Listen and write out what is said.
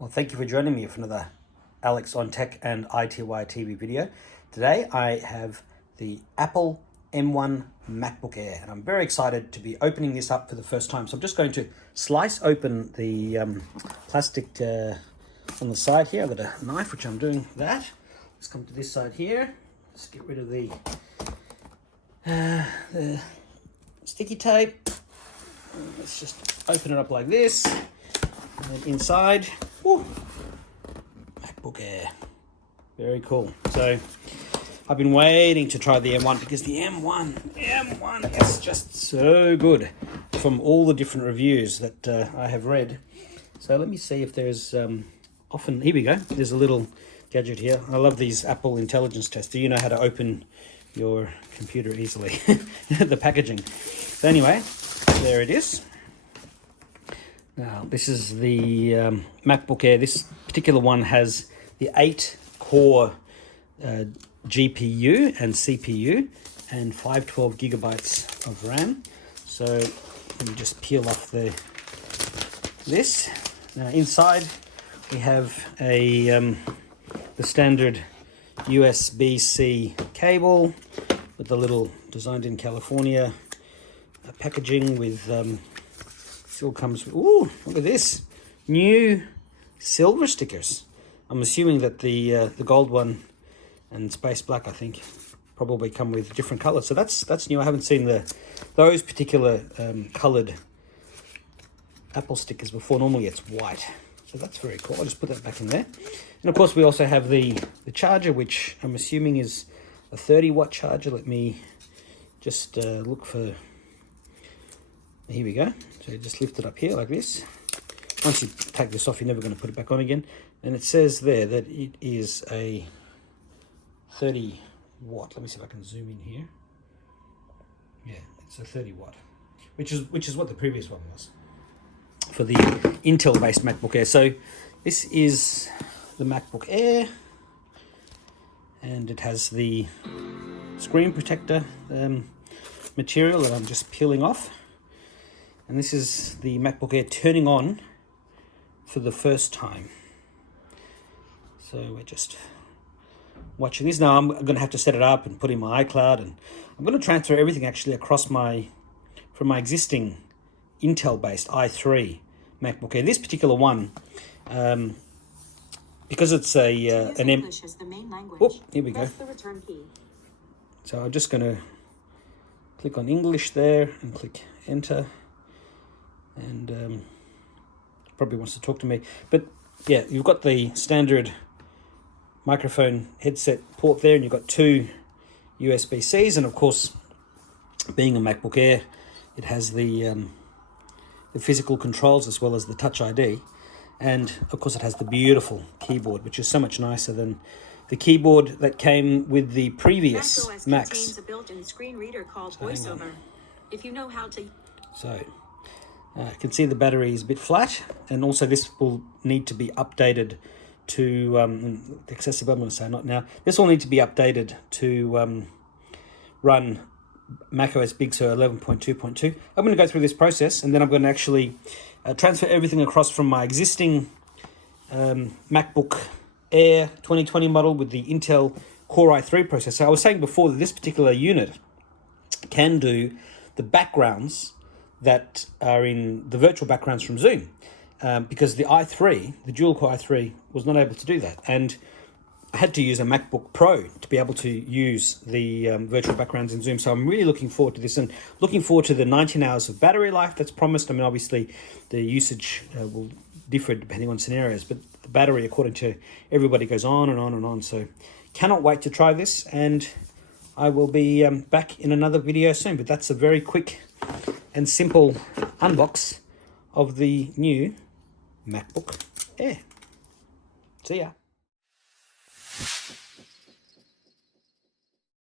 Well, thank you for joining me for another Alex on Tech and ITY TV video. Today I have the Apple M1 MacBook Air, and I'm very excited to be opening this up for the first time. So I'm just going to slice open the plastic on the side here. I've got a knife, which I'm doing that. Let's come to this side here. Let's get rid of the sticky tape. Let's just open it up like this. And then inside, whoo, MacBook Air. Very cool. So I've been waiting to try the M1 because the M1 is just so good from all the different reviews that I have read. So let me see if there's often, here we go. There's a little gadget here. I love these Apple intelligence tests. Do you know how to open your computer easily? The packaging. So anyway, there it is. Now, this is the MacBook Air. This particular one has the 8-core GPU and CPU and 512 gigabytes of RAM. So let me just peel off this. Now, inside we have the standard USB-C cable with the little designed in California packaging with still comes with, ooh, look at this, new silver stickers. I'm assuming that the gold one and space black, I think, probably come with different colors. So that's new. I haven't seen those particular colored Apple stickers before. Normally it's white. So that's very cool. I'll just put that back in there. And of course we also have the charger, which I'm assuming is a 30-watt charger. Let me just look for, here we go. So just lift it up here like this. Once you take this off, you're never going to put it back on again. And it says there that it is a 30-watt. Let me see if I can zoom in here. Yeah, it's a 30-watt, which is what the previous one was for the Intel-based MacBook Air. So this is the MacBook Air, and it has the screen protector material that I'm just peeling off. And this is the MacBook Air turning on for the first time. So we're just watching this. Now I'm going to have to set it up and put in my iCloud, and I'm going to transfer everything actually across from my existing Intel-based i3 MacBook Air. This particular one, because it's an English as the main language. Oh, here we go. Press the return key. So I'm just going to click on English there and click enter. And probably wants to talk to me. But yeah, you've got the standard microphone headset port there, and you've got two USB-Cs, and of course, being a MacBook Air, it has the physical controls as well as the Touch ID, and of course it has the beautiful keyboard, which is so much nicer than the keyboard that came with the previous Macs. Contains a built-in screen reader called VoiceOver. If you know how to. So you can see the battery is a bit flat, and also this will need to be updated to the accessibility. I'm going to say not now. This will need to be updated to run macOS Big Sur 11.2.2. I'm going to go through this process, and then I'm going to actually transfer everything across from my existing MacBook Air 2020 model with the Intel Core i3 processor. I was saying before that this particular unit can do the backgrounds that are in the virtual backgrounds from Zoom, because the i3, the dual-core i3, was not able to do that. And I had to use a MacBook Pro to be able to use the virtual backgrounds in Zoom. So I'm really looking forward to this, and looking forward to the 19 hours of battery life that's promised. I mean, obviously, the usage will differ depending on scenarios, but the battery, according to everybody, goes on and on and on. So cannot wait to try this, and I will be back in another video soon. But that's a very quick and simple unbox of the new MacBook Air. See ya.